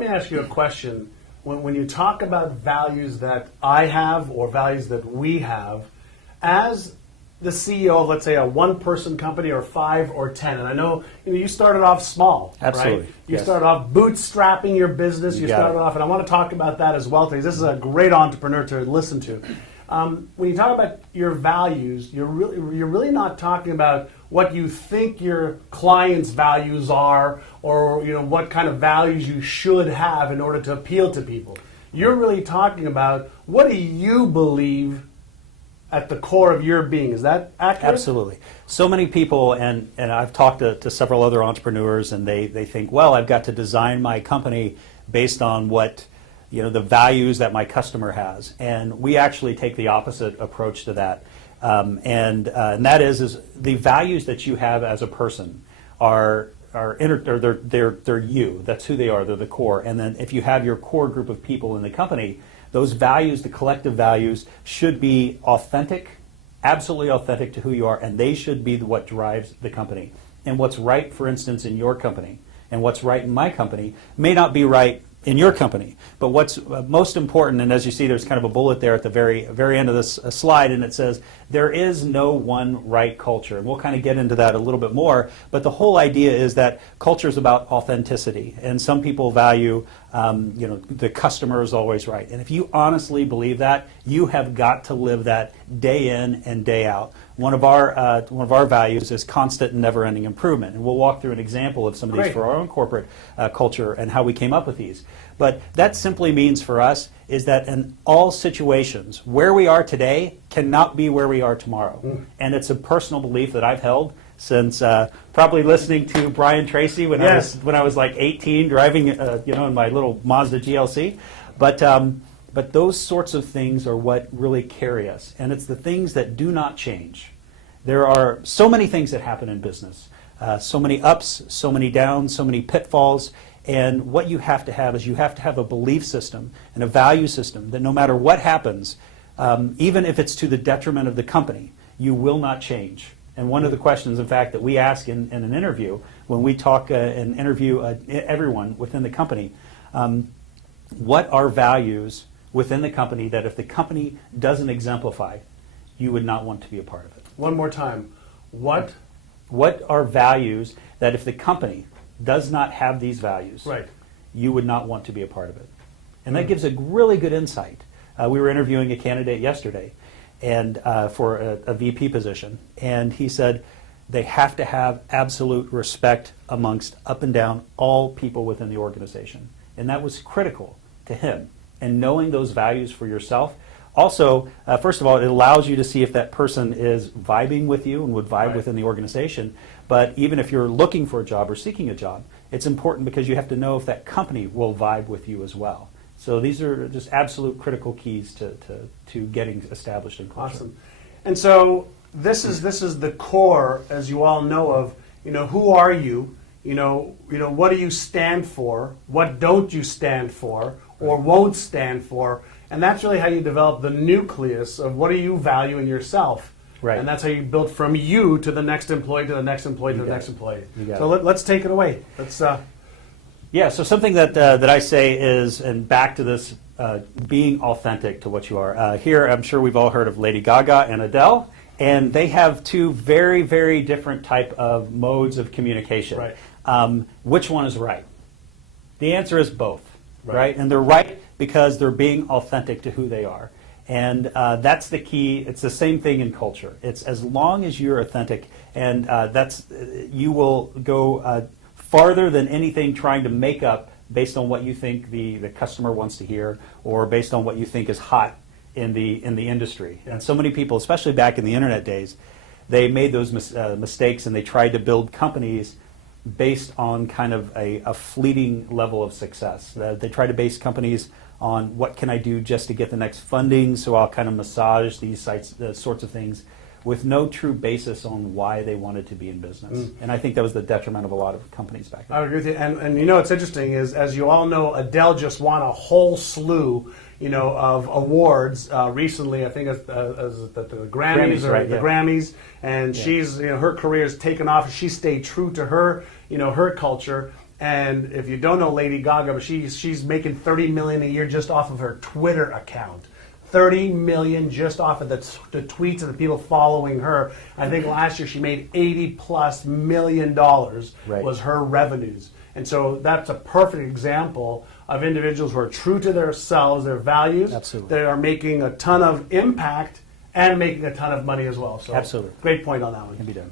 me ask you a question. When you talk about values that I have or values that we have, as the CEO of, let's say, a one-person company or 5 or 10, and I know you started off small, absolutely. Right? You started off bootstrapping your business. You started off, and I want to talk about that as well today. This is a great entrepreneur to listen to. When you talk about your values, you're really not talking about what you think your clients' values are, or what kind of values you should have in order to appeal to people. You're really talking about what do you believe at the core of your being. Is that accurate? Absolutely. So many people, and I've talked to several other entrepreneurs, and they think, well, I've got to design my company based on what the values that my customer has. And we actually take the opposite approach to that. And that is the values that you have as a person they're you. That's who they are. They're the core. And then if you have your core group of people in the company, those values, the collective values, should be authentic, absolutely authentic to who you are, and they should be what drives the company. And what's right, for instance, in your company, and what's right in my company may not be right in your company. But what's most important, and as you see, there's kind of a bullet there at the very end of this slide, and it says, there is no one right culture. And we'll kind of get into that a little bit more, but the whole idea is that culture is about authenticity. And some people value, the customer is always right. And if you honestly believe that, you have got to live that day in and day out. One of our values is constant and never-ending improvement, and we'll walk through an example of some of these for our own corporate culture and how we came up with these. But that simply means for us is that in all situations, where we are today cannot be where we are tomorrow, and it's a personal belief that I've held since probably listening to Brian Tracy when I was like 18, driving in my little Mazda GLC, But those sorts of things are what really carry us, and it's the things that do not change. There are so many things that happen in business, so many ups, so many downs, so many pitfalls, and what you have to have is you have to have a belief system and a value system that no matter what happens, even if it's to the detriment of the company, you will not change. And one of the questions, in fact, that we ask in an interview, when we talk and interview everyone within the company, what are values within the company that if the company doesn't exemplify, you would not want to be a part of it? One more time. What are values that if the company does not have these values, you would not want to be a part of it? And that gives a really good insight. We were interviewing a candidate yesterday and for a VP position, and he said they have to have absolute respect amongst up and down all people within the organization. And that was critical to him. And knowing those values for yourself, also, first of all, it allows you to see if that person is vibing with you and would vibe within the organization. But even if you're looking for a job or seeking a job, it's important because you have to know if that company will vibe with you as well. So these are just absolute critical keys to getting established in culture. Awesome. And so this is the core, as you all know, of who are you? What do you stand for? What don't you stand for or won't stand for? And that's really how you develop the nucleus of what do you value in yourself. Right. And that's how you build from you to the next employee, to the next employee, to the next employee. So let's take it away. Let's. So something that I say is, and back to this, being authentic to what you are. Here, I'm sure we've all heard of Lady Gaga and Adele, and they have two very, very different type of modes of communication. Right. Which one is right? The answer is both, right? And they're right because they're being authentic to who they are. And that's the key. It's the same thing in culture. It's as long as you're authentic, and you will go farther than anything trying to make up based on what you think the customer wants to hear, or based on what you think is hot in the industry. And so many people, especially back in the internet days, they made those mistakes, and they tried to build companies based on kind of a fleeting level of success. They try to base companies on what can I do just to get the next funding, so I'll kind of massage these sorts of things, with no true basis on why they wanted to be in business. And I think that was the detriment of a lot of companies back then. I agree with you. And what's interesting is, as you all know, Adele just won a whole slew of awards recently. I think as the Grammys, the Grammys, and she's her career has taken off. She stayed true to her her culture, And if you don't know Lady Gaga, but she's making $30 million a year just off of her Twitter account. 30 million just off of the tweets of the people following her. I think last year she made $80+ million was her revenues. And so that's a perfect example of individuals who are true to themselves, their values. Absolutely. They are making a ton of impact and making a ton of money as well. So absolutely. Great point on that one. Can be done.